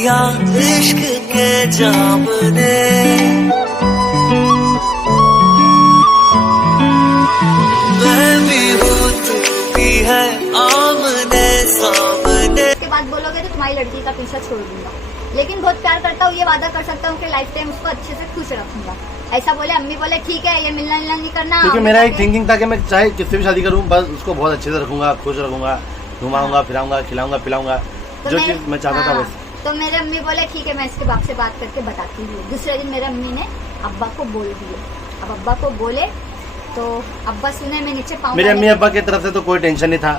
लिया इश्क के जाम ने, मैं भी हूँ तू भी है आमने सामने। उसके बाद बोलोगे तो तुम्हारी लड़की का पीछा छोड़ दूंगा, लेकिन बहुत प्यार करता हूँ, ये वादा कर सकता हूँ कि लाइफ टाइम उसको अच्छे से खुश रखूंगा। ऐसा बोले। अम्मी बोले ठीक है, ये मिलना नहीं करना। क्योंकि मेरा एक थिंकिंग था कि मैं चाहे किससे भी शादी करूँ, बस उसको बहुत अच्छे से रखूंगा, खुश रखूंगा, घुमाऊंगा, फिराऊंगा, खिलाऊंगा, पिलाऊंगा, जो चीज मैं चाहता था वैसे। तो मेरे अम्मी बोले ठीक है, मैं इसके बाप से बात करके बताती हूँ। दूसरे दिन मेरे अम्मी ने अब्बा को बोल दिए। अब अब्बा को बोले तो अब्बा सुने, मैं नीचे पाऊँ। मेरे अम्मी अब्बा की तरफ से तो कोई टेंशन नहीं था।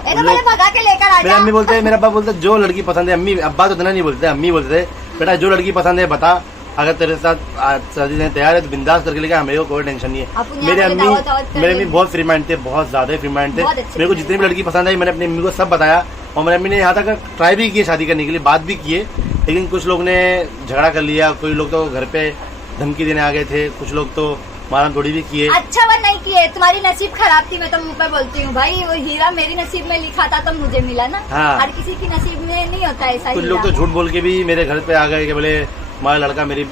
भगा के लेकर आ। मेरे अम्मी बोलते हैं, मेरा अब्बा बोलते जो लड़की पसंद है, अम्मी अब्बा तो इतना नहीं बोलते, अम्मी बोलते बेटा जो लड़की पसंद है बता, अगर तेरे साथ शादी करने तैयार है तो बिंदास करके लेकर, मेरे को कोई टेंशन नहीं है। मेरे अम्मी बहुत फ्री माइंड थे, बहुत ज्यादा फ्री माइंड थे। मेरे को जितनी भी लड़की पसंद आई मैंने अपनी अम्मी को सब बताया, और मेरी अम्मी ने यहाँ तक ट्राई भी किए शादी करने के लिए, बात भी किए, लेकिन कुछ लोग ने झगड़ा कर लिया, कोई लोग तो घर पे धमकी देने आ गए थे, कुछ लोग तो मारा थोड़ी भी किए। अच्छा वो नहीं किए, तुम्हारी नसीब खराब थी, मैं तो मुंह पे बोलती हूँ भाई, वो हीरा मेरी नसीब में लिखा था तो मुझे मिला ना। हाँ। हर किसी की नसीब में नहीं होता ऐसा। कुछ लोग तो झूठ बोल के भी मेरे घर पे आ गए कि बोले हमारा लड़का मेरी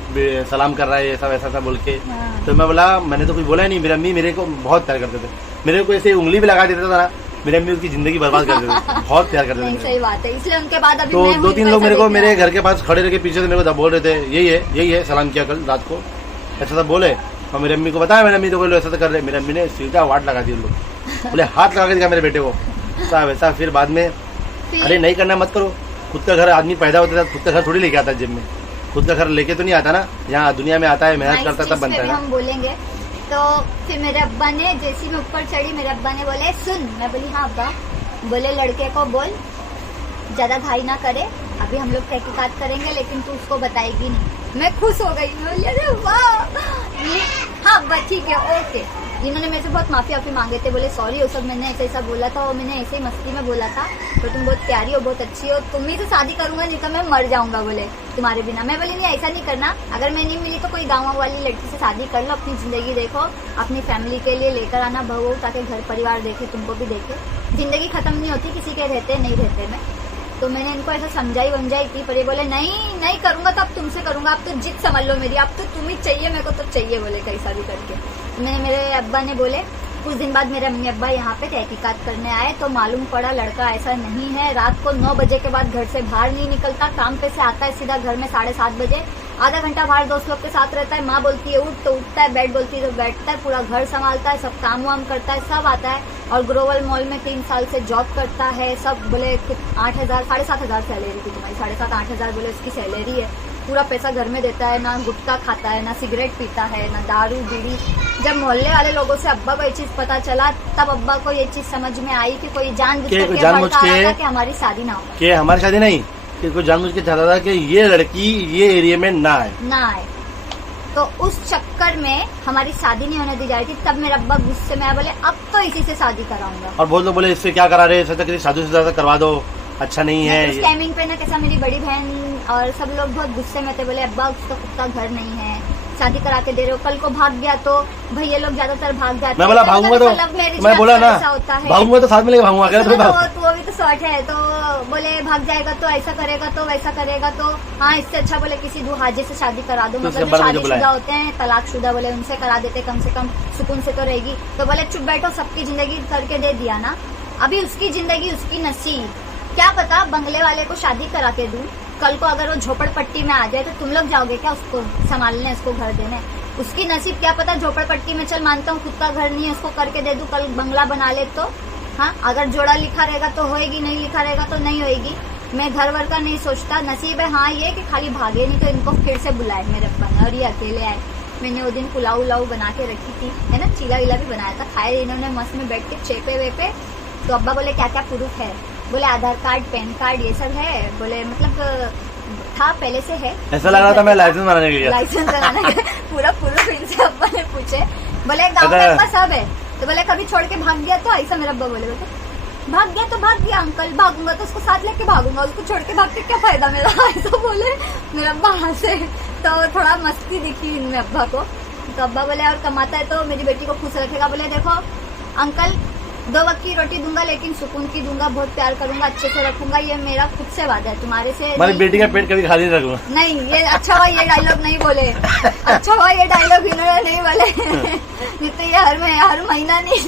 सलाम कर रहा है, ऐसा वैसा बोल के। हाँ। तो मैं बोला मैंने तो कुछ बोला नहीं। मेरी अम्मी मेरे को बहुत प्यार करते थे, मेरे को ऐसे उंगली भी लगा देता था ना, मेरी अम्मी उसकी जिंदगी बर्बाद कर देते थे, बहुत प्यार करते थे। सही बात है, इसलिए उनके बाद अभी तो मैं 2-3 लोग मेरे को मेरे घर के पास खड़े रह के पीछे से मेरे को बोल रहे थे यही है सलाम किया कल रात को, ऐसा सब बोले। और मेरी अम्मी को बताया, मेरी अम्मी तो कोई ऐसा तो कर रहे, मेरी अम्मी ने सीधा वाट लगा दी, लोग बोले हाथ लगा के दिखा मेरे बेटे को, ऐसा वैसा। फिर बाद में अरे नहीं करना मत करो, खुद का घर आदमी पैदा होता था, खुद का घर थोड़ी लेके आता जेब में, खुद का घर लेके तो नहीं आता ना, यहाँ दुनिया में आता है, मेहनत करता तब बनता है ना। हम बोलेंगे तो फिर मेरे अब्बा ने जैसी मैं ऊपर चढ़ी, मेरे अब्बा ने बोले सुन। मैं बोली हाँ अब्बा। बोले लड़के को बोल ज्यादा घाई ना करे, अभी हम लोग तहकीकात करेंगे, लेकिन तू उसको बताएगी नहीं। मैं खुश हो गई, मैं बोली अरे वाह। हाँ अब्बा ठीक है ओके। इन्होंने मेरे से बहुत माफी मांगे थे, बोले सॉरी वो सब मैंने ऐसा बोला था, और मैंने ऐसे ही मस्ती में बोला था, तो तुम बहुत प्यारी हो, बहुत अच्छी हो, तुम ही से शादी करूंगा नहीं तो मैं मर जाऊंगा बोले तुम्हारे बिना। मैं बोली नहीं ऐसा नहीं करना, अगर मैं नहीं मिली तो कोई गाँव वाली लड़की से शादी कर लो, अपनी जिंदगी देखो, अपनी फैमिली के लिए लेकर आना बहू, ताकि घर परिवार देखे, तुमको भी देखे। जिंदगी खत्म नहीं होती, किसी के रहते नहीं रहते में। तो मैंने इनको ऐसा समझाई वमझाई की, पर ये बोले नहीं करूंगा तो अब तुमसे करूंगा, अब तो जिद समझ लो मेरी, अब तो तुम ही चाहिए मेरे को, तो चाहिए बोले कैसा भी करके। मैंने मेरे अब्बा ने बोले कुछ दिन बाद मेरे अम्मी अब्बा यहाँ पे तहकीकात करने आए, तो मालूम पड़ा लड़का ऐसा नहीं है, रात को 9 बजे के बाद घर से बाहर नहीं निकलता, काम पे से आता है सीधा घर में 7:30 बजे, आधा घंटा बाहर दोस्त लोग के साथ रहता है, माँ बोलती है उठ तो उठता है, बैठ बोलती है तो बैठता है, पूरा घर संभालता है, सब काम वाम करता है, सब आता है। और ग्लोबल मॉल में 3 साल से जॉब करता है, सब बोले 8,000 7,500 सैलरी थी तुम्हारी, 7,500 बोले उसकी सैलरी है, पूरा पैसा घर में देता है, ना गुटखा खाता है, ना सिगरेट पीता है, ना दारू बीड़ी। जब मोहल्ले वाले लोगों से अब्बा को ये चीज पता चला, तब अब्बा को ये चीज समझ में आई कि कोई जानबूझ के कि हमारी शादी ना हो, कि हमारी शादी नहीं, कि कोई जानबूझ के चाहता था कि ये लड़की ये एरिया में ना आए। तो उस चक्कर में हमारी शादी नहीं होने दी जा रही थी। तब मेरा अब्बा गुस्से में आया, बोले अब तो इसी से शादी कराऊंगा। और बहुत लोग बोले इससे क्या करा रहे, सोचा कि शादी से करवा दो, अच्छा नहीं है। उस टाइमिंग पे ना कैसा मेरी बड़ी बहन और सब लोग बहुत गुस्से में थे, बोले अब्बा उसका खुद का घर नहीं है, शादी करा के दे रहे हो, कल को भाग गया तो भैया लोग ज्यादातर भाग जाते हैं। मैं बोला भागूंगा तो मैं बोला ना भागूंगा तो साथ में लेके भागूंगा, तो वो भी तो शॉर्ट है, तो बोले भाग जाएगा तो ऐसा करेगा तो वैसा करेगा, तो हाँ इससे अच्छा बोले किसी दुहाजे से शादी करा दो, मतलब जो शादीशुदा होते हैं तलाकशुदा, बोले उनसे करा देते, कम से कम सुकून से तो रहेगी। तो बोले चुप बैठो, सबकी जिंदगी करके दे दिया ना, अभी उसकी जिंदगी उसकी नसीब, क्या पता बंगले वाले को शादी करा के दूं, कल को अगर वो झोपड़पट्टी में आ जाए तो तुम लोग जाओगे क्या उसको संभालने, उसको घर देने? उसकी नसीब क्या पता झोपड़पट्टी में, चल मानता हूँ खुद का घर नहीं है, उसको करके दे दूं, कल बंगला बना ले तो हाँ, अगर जोड़ा लिखा रहेगा तो होएगी, नहीं लिखा रहेगा तो नहीं होएगी। मैं घर वर का नहीं सोचता, नसीब है हाँ ये कि खाली भागे नहीं तो इनको फिर से बुलाए मेरे अब्बा ने, और ये अकेले आए। मैंने वो दिन पुलाव उलाव बना के रखी थी है ना, चीला विला भी बनाया था, खाए इन्होंने मस्त में बैठ के चेपे वेपे। तो अब्बा बोले क्या क्या प्रूफ है, बोले आधार कार्ड पैन कार्ड ये सब है, बोले मतलब था पहले से है, ऐसा लग रहा था मैं लाइसेंस बनाने के लिए, लाइसेंस बनाने के पूरा इनसे अब्बा ने पूछे, बोले गाँव में अब्बा सब है, तो बोले कभी छोड़ के भाग गया तो ऐसा मेरा अब्बा बोले भाग गया तो भाग गया अंकल, भागूंगा तो उसको साथ लेके भागूंगा, उसको छोड़ के भाग के क्या फायदा मेरा, ऐसा बोले मेरा अब्बा हंसे। तो थोड़ा मस्ती दिखी इनमें अब्बा को, तो अब्बा बोले और कमाता है तो मेरी बेटी को खुश रखेगा, बोले देखो अंकल 2 वक्त की रोटी दूंगा लेकिन सुकून की दूंगा, बहुत प्यार करूंगा, अच्छे से रखूंगा, ये मेरा खुद से वादा है। तुम्हारे से हमारी बेटी का पेट कभी खाली नहीं रखूंगा। नहीं, ये अच्छा हुआ ये डायलॉग नहीं बोले, अच्छा हुआ ये डायलॉग इन्होंने नहीं बोले। नहीं तो ये हर महीना नहीं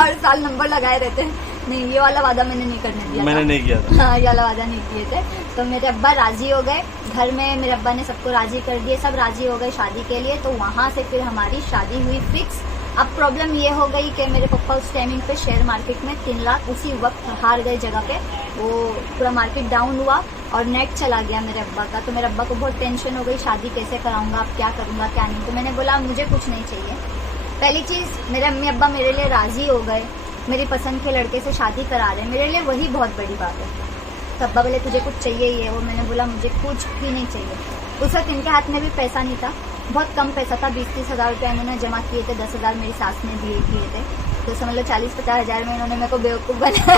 हर साल नंबर लगाए रहते हैं। नहीं, ये वाला वादा मैंने नहीं करने दिया, मैंने नहीं किया था। हाँ, ये वाला वादा नहीं किए थे। तो मेरे अब्बा राजी हो गए, घर में मेरे अब्बा ने सबको राजी कर दिए, सब राजी हो गए शादी के लिए। तो वहाँ से फिर हमारी शादी हुई फिक्स। अब प्रॉब्लम ये हो गई कि मेरे पापा उस टाइमिंग पे शेयर मार्केट में 3 लाख उसी वक्त हार गए जगह पे। वो पूरा मार्केट डाउन हुआ और नेट चला गया मेरे अब्बा का। तो मेरे अब्बा को बहुत टेंशन हो गई, शादी कैसे कराऊंगा, अब क्या करूंगा क्या नहीं। तो मैंने बोला मुझे कुछ नहीं चाहिए। पहली चीज, मेरे अम्मी अब्बा मेरे लिए राजी हो गए, मेरी पसंद के लड़के से शादी करा रहे, मेरे लिए वही बहुत बड़ी बात है। तो अब्बा बोले तुझे कुछ चाहिए ही है वो। मैंने बोला मुझे कुछ भी नहीं चाहिए। उस वक्त इनके हाथ में भी पैसा नहीं था, बहुत कम पैसा था, 20-30 हज़ार रुपये इन्होंने जमा किए थे, 10 हज़ार मेरी सास ने दिए किए थे। तो समझ लो 40-50 हज़ार में इन्होंने मेरे को बेवकूफ बनाया।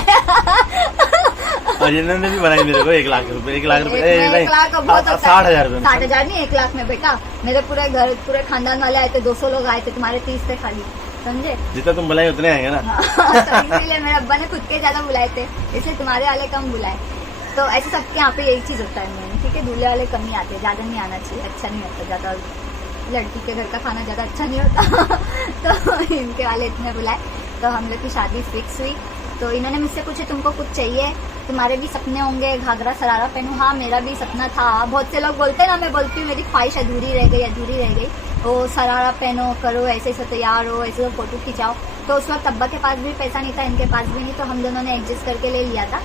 और इन्होंने भी बनाई मेरे को 1 लाख रुपए, 1 लाख रुपए 1 लाख बहुत 60,000 रुपए, 60,000 नहीं 1 लाख में बेटा। मेरे पूरे घर पूरे खानदान वाले आए थे, 200 लोग आए थे, तुम्हारे 30 थे खाली, समझे? जितना तुम बुलाए उतने आएंगे ना। तो इसीलिए मेरे अब्बा ने खुद के ज्यादा बुलाए थे, इसलिए तुम्हारे वाले कम बुलाए। तो ऐसे सबके यहाँ पे यही चीज होता है मेन, ठीक है? दूल्हे वाले कम ही आते हैं, ज्यादा नहीं आना चाहिए, अच्छा नहीं होता ज्यादा, लड़की के घर का खाना ज्यादा अच्छा नहीं होता। तो इनके वाले इतने बुलाए। तो हम लोग की शादी फिक्स हुई। तो इन्होंने मुझसे पूछे तुमको कुछ चाहिए, तुम्हारे भी सपने होंगे घाघरा सरारा पहनूं। हाँ, मेरा भी सपना था। बहुत से लोग बोलते हैं ना, मैं बोलती हूँ मेरी ख्वाहिश अधूरी रह गई। वो सरारा पहनो, करो, ऐसे से तैयार हो, ऐसे फोटो खिंचाओ। तो उस वक्त अब्बा के पास भी पैसा नहीं था, इनके पास भी नहीं, तो हम दोनों ने एडजस्ट करके ले लिया था,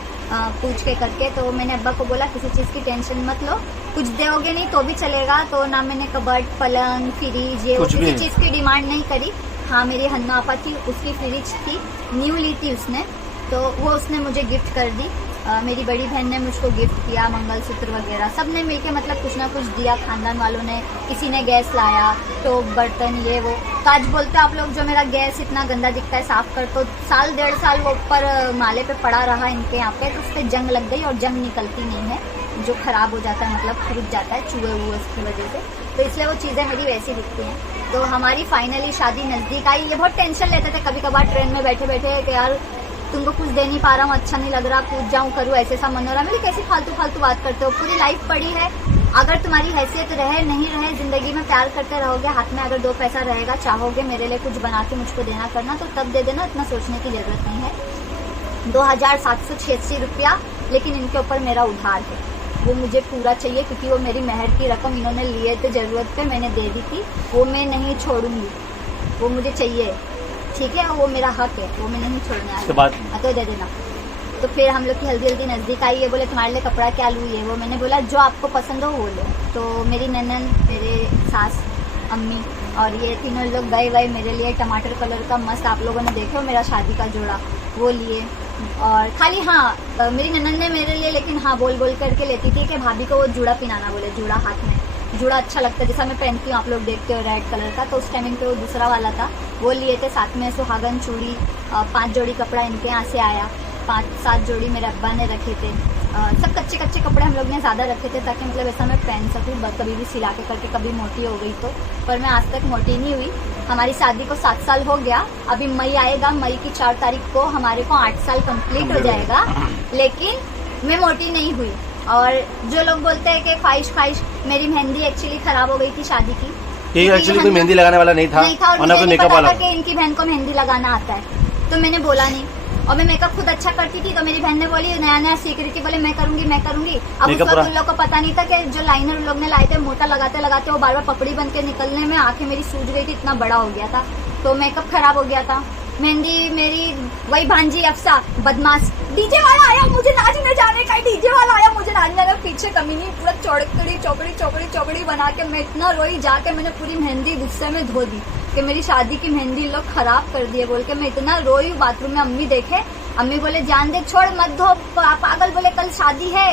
पूछ के करके। तो मैंने अब्बा को बोला किसी चीज़ की टेंशन मत लो, कुछ दोगे नहीं तो भी चलेगा। तो ना मैंने कबर्ड, पलंग, फ्रिज, ये किसी चीज़ की डिमांड नहीं करी। हाँ, मेरी हन्ना आपा थी, उसकी फ्रिज थी, न्यू ली थी उसने, तो वो उसने मुझे गिफ्ट कर दी। मेरी बड़ी बहन ने मुझको गिफ्ट किया, मंगलसूत्र वगैरह सब ने मिलके मतलब कुछ ना कुछ दिया। खानदान वालों ने, किसी ने गैस लाया, टोप, बर्तन, ये वो। तो आज बोलते आप लोग जो मेरा गैस इतना गंदा दिखता है साफ कर, तो 1-1.5 साल वो ऊपर माले पे पड़ा रहा इनके यहाँ पे, तो उस पर जंग लग गई और जंग निकलती नहीं है, जो खराब हो जाता है, मतलब रुक जाता है चूहे वूहे उसकी वजह से। तो इसलिए वो चीज़ें मेरी वैसी दिखती हैं। तो हमारी फाइनली शादी नज़दीक आई। ये बहुत टेंशन लेते थे कभी कभार ट्रेन में बैठे बैठे कि यार तुमको कुछ दे नहीं पा रहा हूँ, अच्छा नहीं लग रहा, पूछ जाऊँ, करूँ, ऐसे सा मन हो रहा। मेरी कैसी फालतू बात करते हो, पूरी लाइफ पड़ी है। अगर तुम्हारी हैसियत रहे नहीं रहे, जिंदगी में प्यार करते रहोगे, हाथ में अगर 2 पैसा रहेगा, चाहोगे मेरे लिए कुछ बना के मुझको देना करना, तो तब दे देना, इतना सोचने की जरूरत नहीं है। 2,786 रुपया लेकिन इनके ऊपर मेरा उधार है, वो मुझे पूरा चाहिए, क्योंकि वो मेरी मेहर की रकम इन्होंने लिए थे जरूरत पे, मैंने दे दी थी, वो मैं नहीं छोड़ूंगी, वो मुझे चाहिए, ठीक है? वो मेरा हक है, वो मैं नहीं छोड़ने आया, तो दे देना। तो फिर हम लोग की हल्दी नज़दीक आई। ये बोले तुम्हारे लिए कपड़ा क्या लूँ, ये वो। मैंने बोला जो आपको पसंद हो वो लो। तो मेरी ननन, मेरे सास, अम्मी और ये तीनों लोग गए मेरे लिए टमाटर कलर का मस्त, आप लोगों ने देखो मेरा शादी का जोड़ा, वो लिए। और खाली हाँ, मेरी ननन ने मेरे लिए, लेकिन हाँ बोल करके लेती थी कि भाभी को वो जूड़ा पिनाना, बोले जूड़ा हाथ में, जूड़ा अच्छा लगता है जैसा मैं पहनती हूँ, आप लोग देखते हो रेड कलर का। तो उस टाइमिंग पे वो दूसरा वाला था, वो लिए थे। साथ में सुहागन चूड़ी, 5 जोड़ी कपड़ा इनके यहाँ से आया, 5-7 जोड़ी मेरे अब्बा ने रखे थे। सब कच्चे कपड़े हम लोग ने ज़्यादा रखे थे, ताकि मतलब ऐसा मैं पहन सकूँ, कभी भी सिला के करके, कभी मोटी हो गई तो। पर मैं आज तक मोटी नहीं हुई। हमारी शादी को 7 साल हो गया, अभी मई आएगा, मई की 4 तारीख को हमारे को 8 साल कंप्लीट हो जाएगा, लेकिन मैं मोटी नहीं हुई। और जो लोग बोलते हैं कि ख्वाहिश, मेरी मेहंदी एक्चुअली खराब हो गई थी शादी की। एक्चुअली कोई मेहंदी लगाने वाला नहीं था, और मुझे नहीं पता था कि इनकी बहन को मेहंदी लगाना आता है, तो मैंने बोला नहीं। और मैं मेकअप खुद अच्छा करती थी, तो मेरी बहन ने बोली, नया सीख रही थी, बोले मैं करूंगी। अब उस वक्त उन लोग को पता नहीं था कि जो लाइनर उन लोग ने लाए थे, मोटा लगाते वो बार पपड़ी बन के निकलने में आंखें मेरी सूज गई थी, इतना बड़ा हो गया था, तो मेकअप खराब हो गया था। मेहंदी मेरी वही भांजी अफसा बदमाश, डीजे वाला आया मुझे नाचने जाने का, डीजे वाला आया मुझे नाचने का, पीछे कमी नहीं, पूरा चौकड़ी बना के मैं इतना रोई, जाके मैंने पूरी मेहंदी गुस्से में धो दी कि मेरी शादी की मेहंदी लोग खराब कर दिए बोल के। मैं इतना रोई बाथरूम में, अम्मी देखे, अम्मी बोले जान दे, छोड़ मत धो पागल, बोले कल शादी है,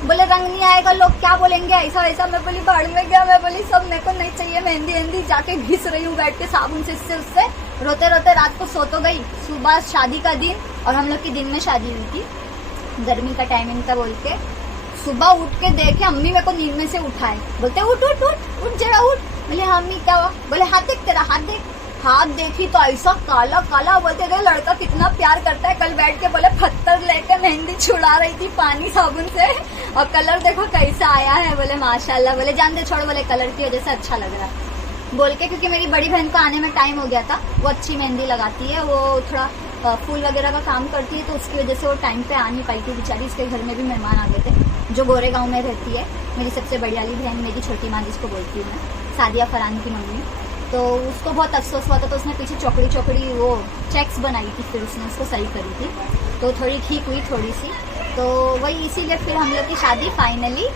बोले रंग नहीं आएगा, लोग क्या बोलेंगे, ऐसा वैसा। मैं बोली भाड़ में गया, मैं बोली सब मेरे को नहीं चाहिए मेहंदी, जाके घिस रही हूँ बैठ के साबुन से, इससे उससे, रोते रात को सो तो गई। सुबह शादी का दिन, और हम लोग की दिन में शादी हुई थी, गर्मी का टाइमिंग था बोल के। सुबह उठ के देखे अम्मी मेरे को नींद में से उठाए, बोलते उठ जरा उठ। बोले हाँ अम्मी क्या हुआ, बोले हाथ देख तेरा हाथ देख। हाथ देखी तो ऐसा काला काला, बोलते थे लड़का कितना प्यार करता है। कल बैठ के बोले पत्थर लेके मेहंदी छुड़ा रही थी पानी साबुन से, और कलर देखो कैसा आया है। बोले माशाल्लाह, बोले जान दे छोड़, बोले कलर की वजह से अच्छा लग रहा है बोल के। क्योंकि मेरी बड़ी बहन को आने में टाइम हो गया था, वो अच्छी मेहंदी लगाती है, वो थोड़ा फूल वगैरह का काम करती है, तो उसकी वजह से वो टाइम पे आ नहीं पाई थी बेचारी। इसके घर में भी मेहमान आ गए थे, जो गोरे गांव में रहती है, मेरी सबसे बड़ी वाली बहन, मेरी छोटी माँ जिसको बोलती हूँ मैं, सादिया फरहान की मम्मी। तो उसको बहुत अफसोस हुआ था, तो उसने पीछे चौकड़ी चौकड़ी वो चेक्स बनाई थी, फिर उसने उसको सही करी थी, तो थोड़ी ठीक हुई थोड़ी सी। तो वही इसीलिए फिर हम लोग की शादी फाइनली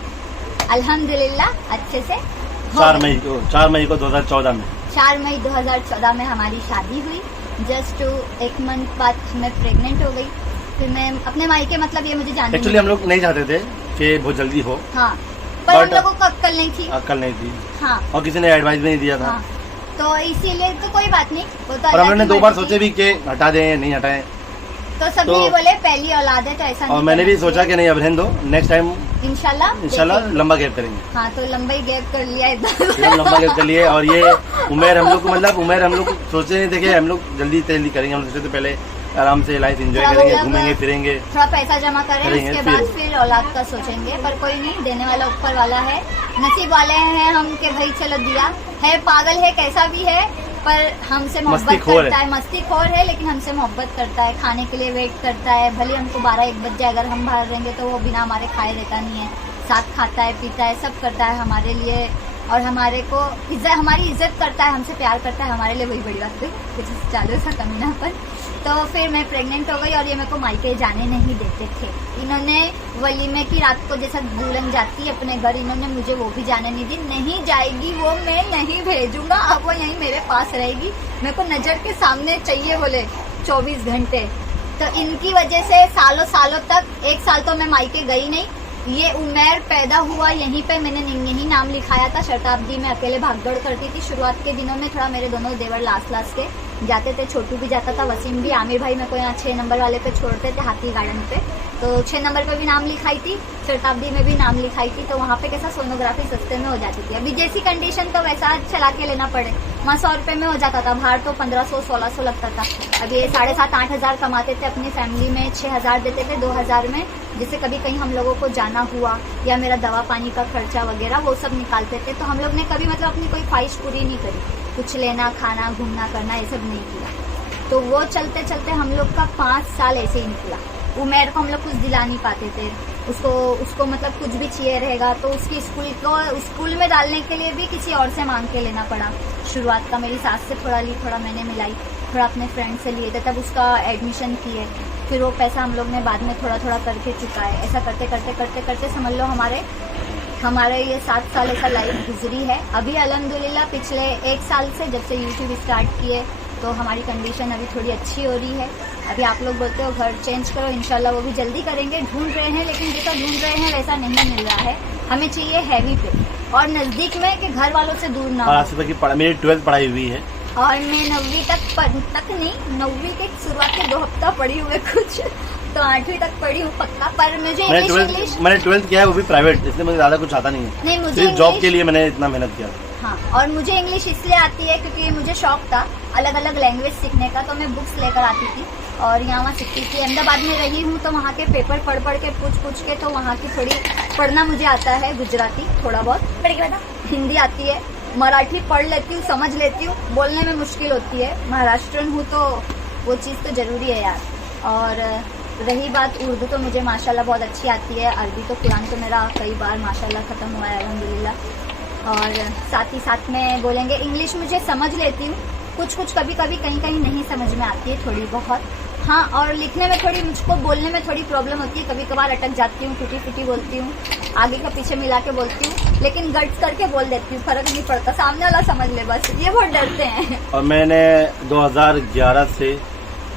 अल्हम्दुलिल्लाह अच्छे से 4 मई को 2014 में 4 मई 2014 में हमारी शादी हुई। जस्ट 1 मंथ बाद मैं प्रेग्नेंट हो गई। फिर मैं अपने मायके, मतलब ये मुझे जानने एक्चुअली हम लोग नहीं चाहते थे कि बहुत जल्दी हो, हाँ, पर हम लोगों को अक्कल नहीं थी। अक्ल नहीं थी, हाँ, और किसी ने एडवाइस भी नहीं दिया था। हाँ, तो इसीलिए तो कोई बात नहीं, वो तो और हम लोगों ने 2 बार मर्जी सोचे भी कि हटा दें नहीं हटाएं, तो सब तो- ये बोले पहली औलाद है तो ऐसा और नहीं मैंने भी करना सोचा कि नहीं अब रहने दो, नेक्स्ट टाइम चाहिए। इंशाल्लाह इंशाल्लाह लंबा गैप करेंगे। हाँ, तो लंबा ही गैप कर लिया इधर। एकदम लंबा गैप कर लिए। और ये उमेर हम लोग को, मतलब उमेर हम लोग सोचे नहीं थे कि हम लोग जल्दी करेंगे। हम सोचे थे पहले आराम से लाइफ एंजॉय थोड़ा करेंगे, मतलब घूमेंगे फिरेंगे। थोड़ा पैसा जमा करें, करेंगे, उसके फिर- बाद फिर औलाद का सोचेंगे। पर कोई नहीं, देने वाला ऊपर वाला है, नसीब वाले हैं हम के भाई चलो दिया है। पागल है कैसा भी है, पर हमसे मोहब्बत मस्तीखोर करता है, मस्तीखोर है, लेकिन हमसे मोहब्बत करता है, खाने के लिए वेट करता है। भले हमको 12-1 बज जाए, अगर हम बाहर रहेंगे तो वो बिना हमारे खाए रहता नहीं है, साथ खाता है, पीता है, सब करता है हमारे लिए। और हमारे को हमारी इज्जत करता है, हमसे प्यार करता है, हमारे लिए वही बड़ी बात हुई, कुछ चालू सा कमीनापन। तो फिर मैं प्रेग्नेंट हो गई, और ये मेरे को मायके जाने नहीं देते थे। इन्होंने वलीमे की रात को जैसा दुल्हन जाती है अपने घर, इन्होंने मुझे वो भी जाने नहीं दी। नहीं जाएगी वो, मैं नहीं भेजूंगा, अब वो यहीं मेरे पास रहेगी, मेरे को नजर के सामने चाहिए बोले 24 घंटे। तो इनकी वजह से सालों सालों तक, 1 साल तो मैं मायके गई नहीं। ये उमेर पैदा हुआ यहीं पे, मैंने यहीं नाम लिखाया था। शताब्दी में अकेले भागदौड़ करती थी शुरुआत के दिनों में। थोड़ा मेरे दोनों देवर लास्ट के जाते थे, छोटू भी जाता था, वसीम भी। आमिर भाई मेरे को यहाँ 6 नंबर वाले पे छोड़ते थे, हाथी गार्डन पे, तो 6 नंबर पे भी नाम लिखाई थी, शताब्दी में भी नाम लिखाई थी। तो वहाँ पे कैसा सोनोग्राफी सस्ते में हो जाती थी। अभी जैसी कंडीशन तो वैसा चला के लेना पड़े, वहाँ 100 रुपये में हो जाता था, बाहर तो 1500-1600 लगता था। अभी ये 7,500-8 हजार कमाते थे, अपनी फैमिली में 6,000 देते थे 2,000 में। जिससे कभी कहीं हम लोगों को जाना हुआ, या मेरा दवा पानी का खर्चा वगैरह वो सब निकालते थे। तो हम लोग ने कभी मतलब अपनी कोई ख्वाहिश पूरी नहीं करी, कुछ लेना खाना घूमना करना ये सब नहीं किया। तो वो चलते चलते हम लोग का 5 साल ऐसे ही निकला। उमेर को हम लोग कुछ दिला नहीं पाते थे, उसको मतलब कुछ भी चाहिए रहेगा तो उसकी स्कूल में डालने के लिए भी किसी और से मांग के लेना पड़ा। शुरुआत का मेरी सास से थोड़ा ली, थोड़ा मैंने मिलाई, थोड़ा अपने फ्रेंड से लिए थे, तब उसका एडमिशन किए। फिर वो पैसा हम लोग ने बाद में थोड़ा थोड़ा करके चुकाए। ऐसा करते करते करते करते समझ लो हमारे ये 7 साल ऐसा लाइफ गुजरी है। अभी अल्हम्दुलिल्लाह पिछले 1 साल से जब से यूट्यूब स्टार्ट किए तो हमारी कंडीशन अभी थोड़ी अच्छी हो रही है। अभी आप लोग बोलते हो घर चेंज करो, इंशाल्लाह वो भी जल्दी करेंगे, ढूंढ रहे हैं, लेकिन जैसा ढूंढ रहे हैं वैसा नहीं मिल रहा है। हमें चाहिए हैवी पे और नजदीक में, कि घर वालों से दूर ना हो। मेरी 12th पढ़ाई हुई है, और मैं 9वीं तक नहीं, 9वीं के शुरुआत के 2 हफ्ता पढ़ी हुए कुछ, तो 8वीं तक पढ़ी हूँ पक्का। पर मुझे इंग्लिश मैंने 12th किया है, वो भी प्राइवेट, इसलिए मुझे ज्यादा कुछ आता नहीं है। नहीं, मुझे सिर्फ जॉब के लिए मैंने इतना मेहनत किया। हाँ, और मुझे इंग्लिश इसलिए आती है क्योंकि मुझे शौक था अलग अलग लैंग्वेज सीखने का, तो मैं बुक्स लेकर आती थी और यहाँ सीखती थी। अहमदाबाद में रही हूँ तो वहाँ के पेपर पढ़ के पूछ के, तो वहाँ की थोड़ी पढ़ना मुझे आता है, गुजराती थोड़ा बहुत पढ़ के, हिंदी आती है, मराठी पढ़ लेती हूँ, समझ लेती हूँ, बोलने में मुश्किल होती है। महाराष्ट्रन हूँ तो वो चीज़ तो ज़रूरी है यार। और रही बात उर्दू, तो मुझे माशाल्लाह बहुत अच्छी आती है। अरबी तो कुरान तो मेरा कई बार माशाल्लाह ख़त्म हुआ है अल्हम्दुलिल्लाह। और साथ ही साथ में बोलेंगे इंग्लिश मुझे समझ लेती हूँ, कुछ कभी कहीं नहीं समझ में आती है थोड़ी बहुत। हाँ, और लिखने में थोड़ी, मुझको बोलने में थोड़ी प्रॉब्लम होती है, कभी कभार अटक जाती हूँ, टूटी बोलती हूँ, आगे का पीछे मिला के बोलती हूँ, लेकिन गट्स करके बोल देती हूँ, फर्क नहीं पड़ता, सामने वाला समझ ले बस। ये बहुत डरते हैं। और मैंने 2011 से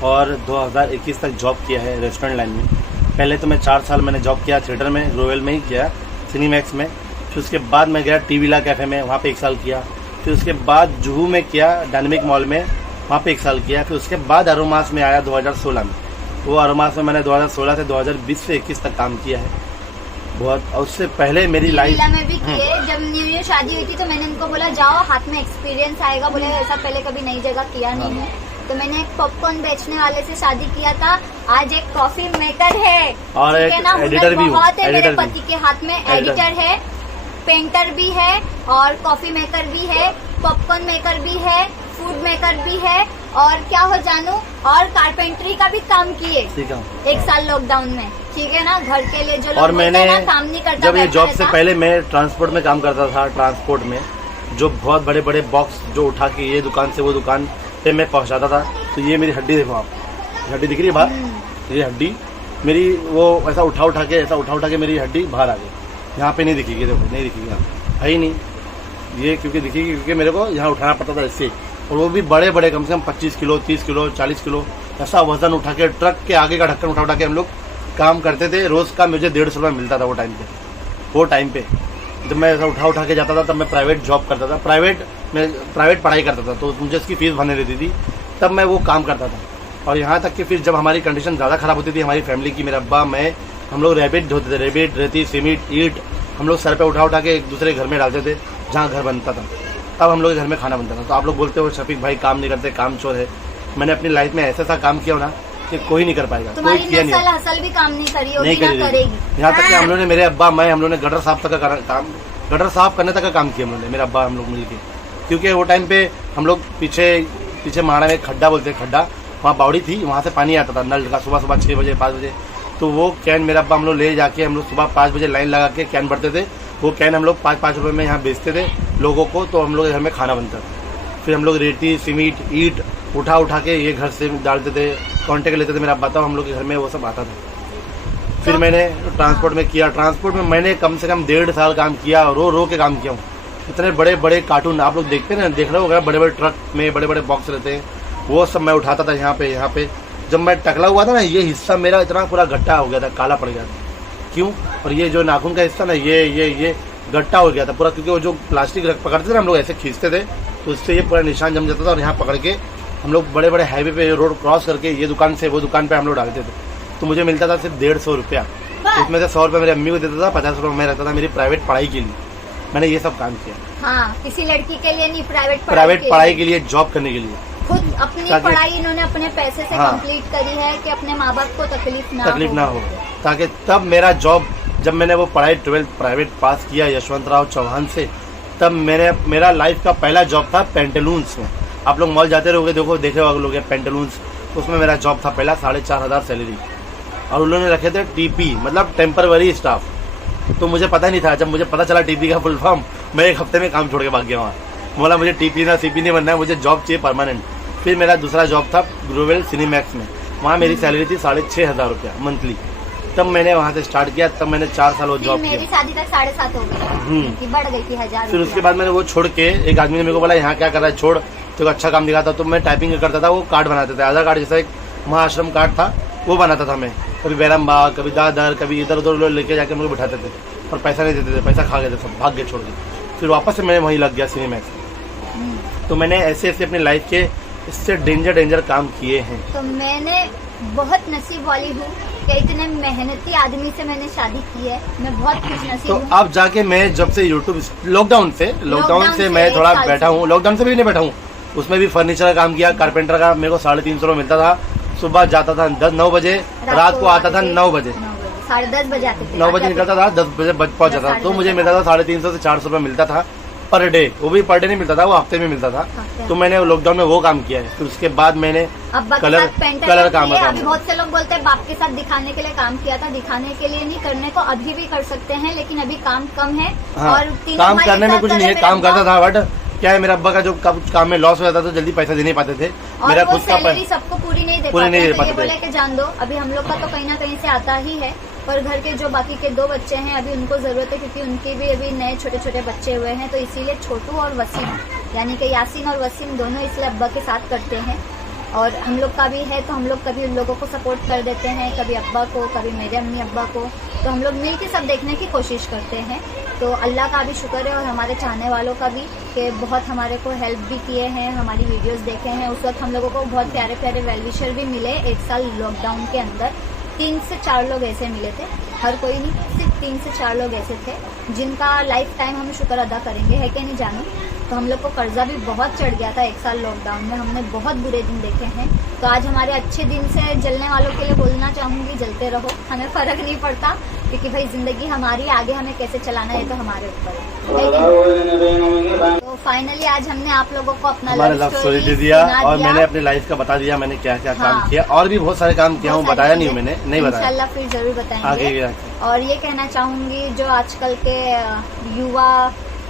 और 2021 तक जॉब किया है रेस्टोरेंट लाइन में। पहले तो मैं 4 साल मैंने जॉब किया थिएटर में, रॉयल में ही किया, सिनेमैक्स में। फिर उसके बाद मैं गया टी विला कैफ़े में, वहाँ पे 1 साल किया। फिर उसके बाद जुहू में किया, डायनेमिक मॉल में, वहाँ पे 1 साल किया। फिर उसके बाद अरोमास में आया 2016 में। वो अरोमास में मैंने 2016 से 2020 से 21 तक काम किया है। बहुत। और उससे पहले मेरी लीला लाइफ में भी किए। जब न्यू शादी हुई थी तो मैंने उनको बोला जाओ, हाथ में एक्सपीरियंस आएगा। बोले ऐसा पहले कभी नई जगह किया नहीं है। तो मैंने एक पॉपकॉर्न बेचने वाले से शादी किया था, आज एक कॉफी मेकर है और ठीक है ना, एडिटर भी बहुत है मेरे एडिटर पति के हाथ में। एडिटर है, पेंटर भी है और कॉफी मेकर भी है, पॉपकॉर्न मेकर भी है, फूड मेकर भी है और क्या हो जानू, और कारपेंटरी का भी काम किए ठीक है 1 साल लॉकडाउन में, ठीक है ना। घर के लिए जो लोग और मैंने ना काम नहीं करता, जब ये बैठा जॉब से रहता। पहले मैं ट्रांसपोर्ट में काम करता था। ट्रांसपोर्ट में जो बहुत बड़े बड़े बॉक्स जो उठा के ये दुकान से वो दुकान पे मैं पहुंचाता था। तो ये मेरी हड्डी देखो आप, हड्डी दिख रही है बाहर, ये हड्डी मेरी वो ऐसा उठा के मेरी हड्डी बाहर आ गई। यहाँ पे नहीं दिखेगी, देखो नहीं दिखेगी, यहाँ है ही नहीं ये, क्योंकि दिखेगी क्योंकि मेरे को यहाँ उठाना पड़ता था इससे। और वो भी बड़े बड़े कम से कम 25 किलो 30 किलो 40 किलो ऐसा वजन उठा के ट्रक के आगे का ढक्कन उठा के हम लोग काम करते थे। रोज का मुझे 150 रुपये मिलता था वो टाइम पे जब मैं ऐसा उठा के जाता था। तब मैं प्राइवेट जॉब करता था, प्राइवेट पढ़ाई करता था, तो मुझे इसकी फीस भरने रहती थी, तब मैं वो काम करता था। और यहाँ तक कि फिर जब हमारी कंडीशन ज़्यादा ख़राब होती थी हमारी फैमिली की, मेरे अब्बा मैं हम लोग रैबिट ढोते थे, रैबिट रेती सीमेंट ईंट हम लोग सर पे उठा के एक दूसरे घर में डालते थे जहाँ घर बनता था, तब हम लोग के घर में खाना बनता था। तो आप लोग बोलते हो शफीक भाई काम नहीं करते, काम चोर है। मैंने अपनी लाइफ में ऐसा काम किया हो ना कि कोई नहीं कर पाएगा, कोई किया नहीं, हसल भी काम नहीं करी होगी, नहीं करेगी। यहाँ तक कि हम लोग ने, मेरे अब्बा मैं, हम लोग ने गटर साफ करने तक का काम किया हम लोग ने, मेरे अब्बा हम लोग मिलके। क्योंकि वो टाइम पे हम लोग पीछे माड़ा में खड्डा बोलते हैं, खड्डा, वहाँ बावड़ी थी, वहाँ से पानी आता था नल का सुबह 6 बजे 5 बजे। तो वो कैन मेरा अब्बा हम लोग ले जाके हम लोग सुबह 5 बजे लाइन लगा के कैन भरते थे। वो कैन हम लोग 5-5 रुपये में यहाँ बेचते थे लोगों को, तो हम लोग घर में खाना बनता था। फिर हम लोग रेती सीमेंट ईंट उठा के ये घर से डालते थे, कॉन्टेक्ट लेते थे। मेरा बताओ हम लोग के घर में वो सब आता था। फिर मैंने ट्रांसपोर्ट में किया, ट्रांसपोर्ट में मैंने कम से कम 1.5 साल काम किया, रो के काम किया हूँ। इतने बड़े बड़े कार्टून आप लोग देखते हैं, देख रहे हो, बड़े बड़े ट्रक में बड़े बड़े बॉक्स रहते हैं, वो सब मैं उठाता था यहाँ पे। जब मैं टकला हुआ था ना, ये हिस्सा मेरा इतना पूरा गट्टा हो गया था, काला पड़ गया था। क्यों? और ये जो नाखून का हिस्सा ना, ये गट्टा हो गया था पूरा, क्योंकि वो जो प्लास्टिक पकड़ते थे ना हम लोग ऐसे खींचते थे, तो उससे ये पूरा निशान जम जाता था। और यहाँ पकड़ के हम लोग बड़े बड़े हाईवे पे रोड क्रॉस करके ये दुकान से वो दुकान पे हम लोग डालते थे। तो मुझे मिलता था सिर्फ 150 रुपया, उसमें से 100 रुपये मेरी अम्मी को देता था, 50 रुपये मैं रखता था मेरी प्राइवेट पढ़ाई के लिए। मैंने ये सब काम किया। हाँ, किसी लड़की के लिए नहीं, प्राइवेट पढ़ाई के लिए, जॉब करने के लिए। खुद अपनी पढ़ाई इन्होंने अपने पैसे से कंप्लीट करी है कि अपने माँ बाप को तकलीफ ना हो, ताकि तब मेरा जॉब, जब मैंने वो पढ़ाई 12th प्राइवेट पास किया यशवंतराव चौहान से, तब मेरा लाइफ का पहला जॉब था पेंटलून्स में। आप लोग मॉल जाते रहोगे, देखे होगे लोग पेंटलून्स, उसमें मेरा जॉब था पहला, 4,500 सैलरी। और उन्होंने रखे थे टीपी, मतलब टेम्पररी स्टाफ। तो मुझे पता नहीं था, जब मुझे पता चला टीपी का फुल फॉर्म, मैं 1 हफ्ते में काम छोड़ के भाग गया वहाँ। बोला मुझे टीपी ना सीपी नहीं बनना है, मुझे जॉब चाहिए परमानेंट। फिर मेरा दूसरा जॉब था ग्लोबल सिनेमैक्स में, वहाँ मेरी सैलरी थी 6,500 रुपया मंथली। तब मैंने वहाँ से स्टार्ट किया, तब मैंने 4 साल वो जॉब किया। मेरी शादी तक 7.5 हो गई, बढ़ गई थी 1000। फिर उसके बाद मैंने वो छोड़ के, एक आदमी ने मेरे को बोला यहाँ क्या कर रहा है, छोड़, तो अच्छा काम दिखाता। तो मैं टाइपिंग करता था, वो कार्ड बनाते थे, आधार कार्ड जैसा एक महाआश्रम कार्ड था, वो बनाता था मैं। कभी बैरमबाग, कभी दादर, कभी इधर उधर लोग लेके जाके मुझे बिठाते थे, और पैसा नहीं देते थे, पैसा खा गए थे सब, भाग गए छोड़ के। फिर वापस से मैं वहीं लग गया सिनेमैक्स में। तो मैंने ऐसे अपनी लाइफ के इससे डेंजर काम किए हैं। तो मैंने बहुत नसीब वाली हूँ कि इतने मेहनती आदमी से मैंने शादी की है, मैं बहुत खुशनसीब हूँ। तो अब जाके मैं जब से यूट्यूब, लॉकडाउन से मैं थोड़ा बैठा हूँ, लॉकडाउन से भी नहीं बैठा हूँ, उसमें भी फर्नीचर का काम किया, कारपेंटर का। मेरे को 350 रुपये मिलता था, सुबह जाता था 9 बजे, रात को आता था 9 बजे, 10:30 बजे आते थे, 9 बजे निकलता था, 10 बजे पहुंच जाता था। तो मुझे मिलता था 350 से 400 रुपये मिलता था पर डे। वो भी पर डे नहीं मिलता था, वो हफ्ते में मिलता था। तो मैंने लॉकडाउन में वो काम किया है। फिर उसके बाद मैंने कलर काम किया। बहुत से लोग बोलते हैं बाप के साथ दिखाने के लिए काम किया था, दिखाने के लिए नहीं, करने को अभी भी कर सकते हैं, लेकिन अभी काम कम है। और काम करने में कुछ नहीं है, काम करता था, बट क्या है, मेरा अब्बा का जो काम में लॉस हो जाता था, जल्दी पैसा दे नहीं पाते थे। मेरा खुद का सैलरी सबको पूरी नहीं दे पाते, बोले कि जान दो, अभी हम लोग का तो कहीं ना कहीं से आता ही है, पर घर के जो बाकी के 2 बच्चे हैं अभी उनको जरूरत है, क्योंकि उनके भी अभी नए छोटे बच्चे हुए हैं। तो इसीलिए छोटू और वसीम, यानी कि यासीन और वसीम दोनों इसलिए अब्बा के साथ करते हैं। और हम लोग का भी है, तो हम लोग कभी उन लोगों को सपोर्ट कर देते हैं, कभी अब्बा को, कभी मेरे अम्मी अब्बा को। तो हम लोग मिल के सब देखने की कोशिश करते हैं। तो अल्लाह का भी शुक्र है, और हमारे चाहने वालों का भी, कि बहुत हमारे को हेल्प भी किए हैं, हमारी वीडियोस देखे हैं। उस वक्त हम लोगों को बहुत प्यारे प्यारे वेलविशर भी मिले। 1 साल लॉकडाउन के अंदर 3 से 4 लोग ऐसे मिले थे, हर कोई नहीं, सिर्फ 3 से 4 लोग ऐसे थे जिनका लाइफ टाइम हम शुक्र अदा करेंगे, है कि नहीं जानू। तो हम लोग को कर्जा भी बहुत चढ़ गया था 1 साल लॉकडाउन में, हमने बहुत बुरे दिन देखे हैं। तो आज हमारे अच्छे दिन से जलने वालों के लिए बोलना चाहूंगी, जलते रहो, हमें फर्क नहीं पड़ता, क्योंकि भाई जिंदगी हमारी, आगे हमें कैसे चलाना है तो हमारे ऊपर है। तो फाइनली आज हमने आप लोगों को अपना लव स्टोरी दे दिया और मैंने अपनी लाइफ का बता दिया, मैंने क्या क्या काम किया, और भी बहुत सारे काम किया हूँ, बताया नहीं मैंने, नहीं बताया, इंशाल्लाह फिर जरूर बताएंगे। और ये कहना चाहूंगी जो आजकल के युवा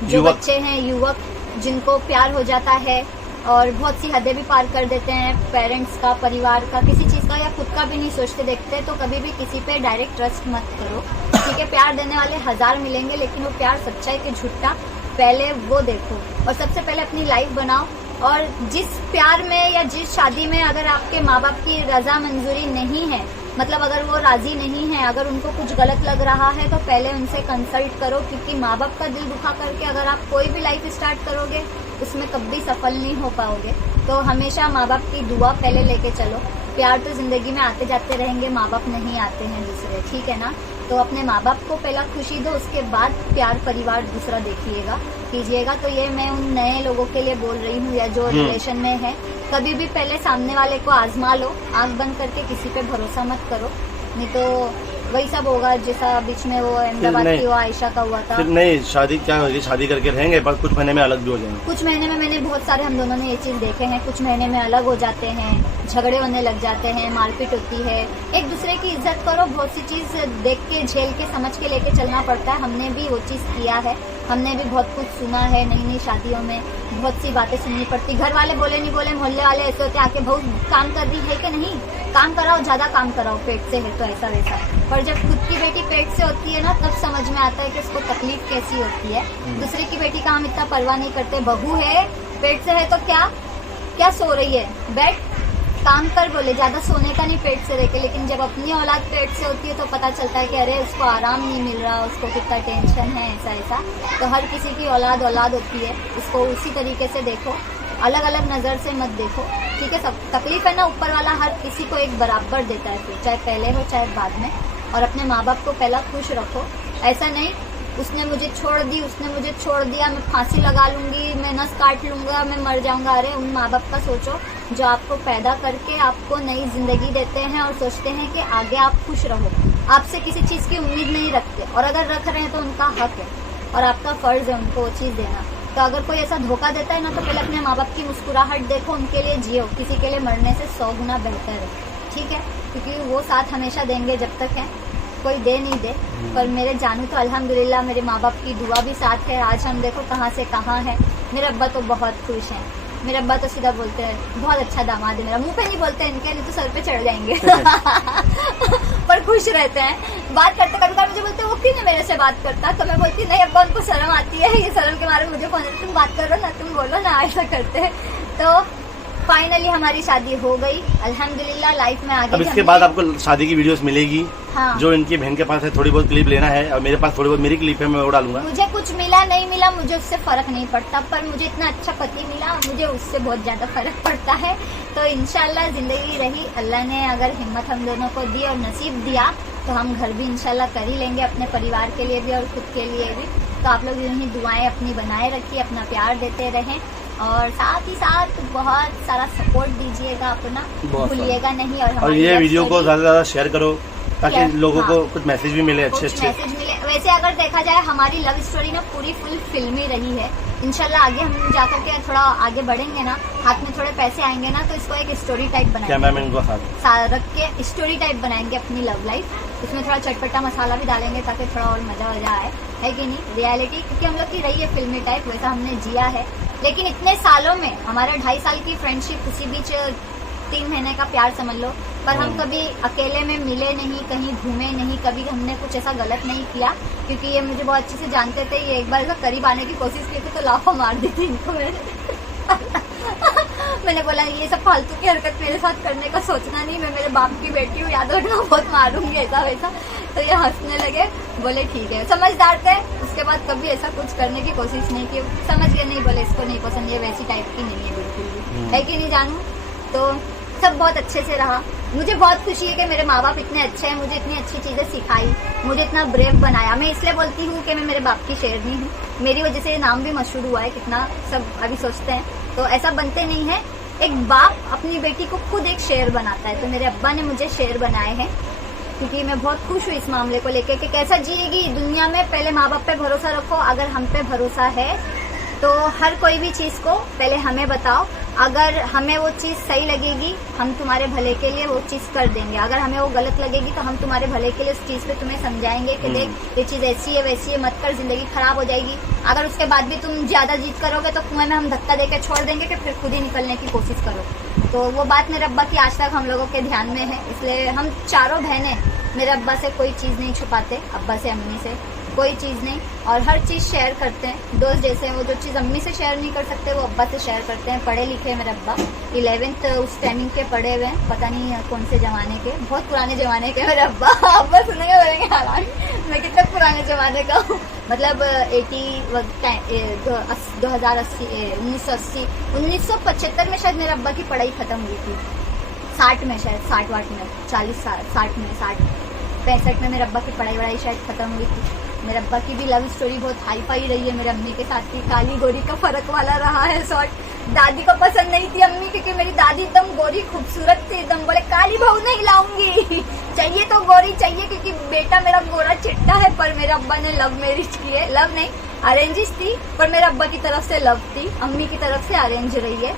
जो बच्चे हैं, युवक जिनको प्यार हो जाता है और बहुत सी हदें भी पार कर देते हैं, पेरेंट्स का, परिवार का, किसी चीज का या खुद का भी नहीं सोचते देखते, तो कभी भी किसी पे डायरेक्ट ट्रस्ट मत करो। ठीक है, प्यार देने वाले 1000 मिलेंगे, लेकिन वो प्यार सच्चाई के झूठा पहले वो देखो, और सबसे पहले अपनी लाइफ बनाओ। और जिस प्यार में या जिस शादी में अगर आपके माँ बाप की रजा मंजूरी नहीं है, मतलब अगर वो राजी नहीं है, अगर उनको कुछ गलत लग रहा है, तो पहले उनसे कंसल्ट करो, क्योंकि माँ बाप का दिल दुखा करके अगर आप कोई भी लाइफ स्टार्ट करोगे उसमें कभी सफल नहीं हो पाओगे। तो हमेशा माँ बाप की दुआ पहले लेके चलो। प्यार तो जिंदगी में आते जाते रहेंगे, माँ बाप नहीं आते हैं दूसरे, ठीक है ना। तो अपने माँ बाप को पहला खुशी दो, उसके बाद प्यार परिवार दूसरा देखिएगा, कीजिएगा। तो ये मैं उन नए लोगों के लिए बोल रही हूँ, या जो रिलेशन में है, कभी भी पहले सामने वाले को आजमा लो, आंख बंद करके किसी पे भरोसा मत करो, नहीं तो वही सब होगा जैसा बीच में वो अहमदाबाद की वो आयशा का हुआ था। फिर नहीं, शादी क्या होगी, शादी करके रहेंगे पर कुछ महीने में अलग भी हो जाएंगे। कुछ महीने में मैंने बहुत सारे, हम दोनों ने ये चीज देखे हैं, कुछ महीने में अलग हो जाते हैं, झगड़े होने लग जाते हैं, मारपीट होती है। एक दूसरे की इज्जत करो, बहुत सी चीज देख के, झेल के, समझ के लेके चलना पड़ता है। हमने भी वो चीज किया है, हमने भी बहुत कुछ सुना है, नई नई शादियों में बहुत सी बातें सुननी पड़ती। घर वाले बोले नहीं बोले, मोहल्ले वाले ऐसे होते आके, बहुत काम कर रही है कि नहीं, काम कराओ, ज्यादा काम कराओ, पेट से है तो ऐसा वैसा। पर जब खुद की बेटी पेट से होती है ना, तब समझ में आता है कि उसको तकलीफ कैसी होती है। दूसरे की बेटी का हम इतना परवाह नहीं करते, बहू है, पेट से है तो क्या सो रही है, बैठ काम कर, बोले ज्यादा सोने का नहीं पेट से रह के। लेकिन जब अपनी औलाद पेट से होती है तो पता चलता है कि अरे उसको आराम नहीं मिल रहा, उसको कितना टेंशन है, ऐसा। तो हर किसी की औलाद होती है, उसको उसी तरीके से देखो, अलग अलग नजर से मत देखो, ठीक है। सब तकलीफ है ना, ऊपर वाला हर किसी को एक बराबर देता है, फिर चाहे पहले हो चाहे बाद में। और अपने माँ बाप को पहला खुश रखो, ऐसा नहीं उसने मुझे छोड़ दी, उसने मुझे छोड़ दिया, मैं फांसी लगा लूंगी, मैं नस काट लूंगा, मैं मर जाऊंगा। अरे उन माँ बाप का सोचो जो आपको पैदा करके आपको नई जिंदगी देते हैं और सोचते हैं कि आगे आप खुश रहो, आपसे किसी चीज की उम्मीद नहीं रखते, और अगर रख रहे हैं तो उनका हक है और आपका फर्ज है उनको वो चीज देना। तो अगर कोई ऐसा धोखा देता है ना, तो पहले अपने माँ बाप की मुस्कुराहट देखो, उनके लिए जियो, किसी के लिए मरने से 100 गुना बेहतर है, ठीक है। क्योंकि वो साथ हमेशा देंगे जब तक है, कोई दे नहीं दे। पर मेरे जानू तो अल्हम्दुलिल्लाह मेरे माँ बाप की दुआ भी साथ है। आज हम देखो कहाँ से कहाँ है। मेरे अब्बा तो बहुत खुश हैं, मेरे अब्बा तो सीधा बोलते हैं बहुत अच्छा दामाद है मेरा, मुंह पे नहीं बोलते इनके, नहीं तो सर पे चढ़ जाएंगे पर खुश रहते हैं। बात करते कभी कभी मुझे बोलते वो क्यों नहीं मेरे से बात करता, तो मैं बोलती नहीं अब्बा उनको शर्म आती है, ये शर्म के बारे में मुझे फोन, तुम बात करो ना, तुम बोलो ना, ऐसा करते हैं। तो फाइनली हमारी शादी हो गई अल्हम्दुलिल्लाह। लाइफ में आगे अब इसके बाद आपको शादी की वीडियोस मिलेगी। हाँ। जो इनकी बहन के पास है थोड़ी बहुत क्लिप लेना है, और मेरे पास थोड़ी बहुत मेरी क्लिप है, मैं वो डालूंगा। मुझे कुछ मिला नहीं मिला मुझे उससे फर्क नहीं पड़ता, पर मुझे इतना अच्छा पति मिला, मुझे उससे बहुत ज्यादा फर्क पड़ता है। तो इंशाल्लाह जिंदगी रही, अल्लाह ने अगर हिम्मत हम दोनों को दी और नसीब दिया तो हम घर भी इंशाल्लाह कर ही लेंगे, अपने परिवार के लिए भी और खुद के लिए भी। तो आप लोग यूं ही दुआएं अपनी बनाए रखिए, अपना प्यार देते रहें, और साथ ही साथ बहुत सारा सपोर्ट दीजिएगा अपना, भूलिएगा नहीं। और ये वीडियो को ज्यादा से ज्यादा शेयर करो, ताकि लोगों को कुछ मैसेज भी मिले, अच्छे मैसेज मिले। वैसे अगर देखा जाए हमारी लव स्टोरी ना पूरी फुल फिल्मी रही है। इंशाल्लाह आगे हम जाकर के थोड़ा आगे बढ़ेंगे ना, हाथ में थोड़े पैसे आएंगे ना, तो इसको एक स्टोरी टाइप बनाएंगे, कैमरामैन को साथ रख के स्टोरी टाइप बनाएंगे अपनी लव लाइफ। उसमें थोड़ा चटपटा मसाला भी डालेंगे ताकि थोड़ा और मजा आए, है कि नहीं। रियलिटी क्योंकि हम लोग की रही है फिल्मी टाइप, वैसा हमने जिया है। लेकिन इतने सालों में हमारा 2.5 साल की फ्रेंडशिप, उसी बीच 3 महीने का प्यार समझ लो, पर हम कभी अकेले में मिले नहीं, कहीं घूमे नहीं, कभी हमने कुछ ऐसा गलत नहीं किया, क्योंकि ये मुझे बहुत अच्छे से जानते थे। ये एक बार करीब आने की कोशिश की थी तो लाफा मार दी थी इनको मैंने बोला ये सब फालतू की हरकत मेरे साथ करने का सोचना नहीं, मैं मेरे बाप की बेटी हूँ, याद रखना, बहुत मारूंगी, ऐसा वैसा। तो ये हंसने लगे, बोले ठीक है, समझदार थे। उसके बाद कभी ऐसा कुछ करने की कोशिश नहीं की, समझ गए, नहीं बोले इसको नहीं पसंद, ये वैसी टाइप की नहीं है बिल्कुल भी, है कि नहीं जानू। तो सब बहुत अच्छे से रहा। मुझे बहुत खुशी है कि मेरे माँ बाप इतने अच्छे हैं, मुझे इतनी अच्छी चीजें सिखाई, मुझे इतना ब्रेव बनाया। मैं इसलिए बोलती हूँ कि मैं मेरे बाप की शेरनी हूँ, मेरी वजह से ये नाम भी मशहूर हुआ है। कितना सब अभी सोचते हैं, तो ऐसा बनते नहीं है। एक बाप अपनी बेटी को खुद एक शेर बनाता है, तो मेरे अब्बा ने मुझे शेर बनाए हैं, क्योंकि मैं बहुत खुश हूँ इस मामले को लेके कि कैसा जिएगी दुनिया में। पहले माँ बाप पे भरोसा रखो, अगर हम पे भरोसा है तो हर कोई भी चीज को पहले हमें बताओ। अगर हमें वो चीज सही लगेगी, हम तुम्हारे भले के लिए वो चीज कर देंगे। अगर हमें वो गलत लगेगी तो हम तुम्हारे भले के लिए उस चीज पे तुम्हें समझाएंगे कि देख ये चीज ऐसी है वैसी है, मत कर, जिंदगी खराब हो जाएगी। अगर उसके बाद भी तुम ज्यादा जिद करोगे तो कुएं में हम धक्का देके छोड़ देंगे कि फिर खुद ही निकलने की कोशिश करो। तो वो बात मेरे अब्बा की आज तक हम लोगों के ध्यान में है, इसलिए हम चारों बहनें मेरे अब्बा से कोई चीज नहीं छुपाते, अब्बा से अम्मी से कोई चीज नहीं, और हर चीज शेयर करते हैं। दोस्त जैसे वो जो चीज अम्मी से शेयर नहीं कर सकते वो अब्बा से शेयर करते हैं। पढ़े लिखे मेरे अब्बा 11th उस टाइमिंग के पढ़े हुए हैं, पता नहीं कौन से जमाने के, बहुत पुराने जमाने के मेरे अब्बा। अब्बा सुनेंगे बोलेंगे हालांकि मैं कितना पुराने जमाने का हूँ, मतलब 1975 में शायद मेरे अब्बा की पढ़ाई खत्म हुई थी, 60 में शायद, 60 में 60 में 65 में मेरे अब्बा की पढ़ाई शायद खत्म हुई थी। मेरे अब्बा की भी लव स्टोरी बहुत हाई फाई रही है मेरे अम्मी के साथ की, काली गोरी का फर्क वाला रहा है शॉर्ट। दादी को पसंद नहीं थी अम्मी, क्योंकि मेरी दादी एकदम गोरी खूबसूरत थी, एकदम बोले काली बहू नहीं लाऊंगी, चाहिए तो गोरी चाहिए, क्योंकि बेटा मेरा गोरा चिट्टा है। पर मेरे अब्बा ने लव मैरिज की है, लव नहीं अरेंजिस थी, पर मेरे अब्बा की तरफ से लव थी, अम्मी की तरफ से अरेंज रही है।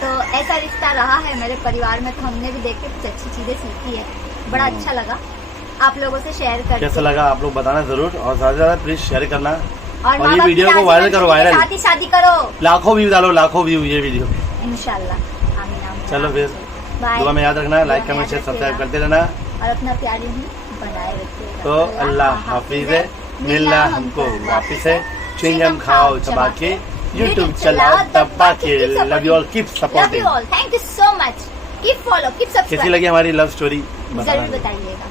तो ऐसा रिश्ता रहा है मेरे परिवार में, तो हमने भी देख के कुछ अच्छी चीजें सीखी है। बड़ा अच्छा लगा आप लोगों से शेयर करके। कैसा लगा आप लोग बताना जरूर, और ज्यादा से ज्यादा प्लीज शेयर करना, और ये वीडियो को वायरल करो, वायरल शादी करो, लाखों व्यू डालो, लाखों व्यू ये वीडियो इंशाल्लाह। आमीन। चलो फिर दुआ में याद रखना, लाइक कमेंट शेयर सब्सक्राइब करते रहना, और अपना प्यार यूं बनाए रखिएगा। तो अल्लाह हाफिज है, मिलना हमको वापिस है, च्युइंगम खाओ चबा के, यूट्यूब चलाओ दबा के। Love you all, keep supporting, thank you so much, keep follow, keep subscribe. कैसी लगी हमारी लव स्टोरी जरूर बताइएगा।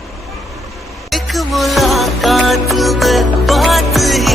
एक मुलाकात में बात ही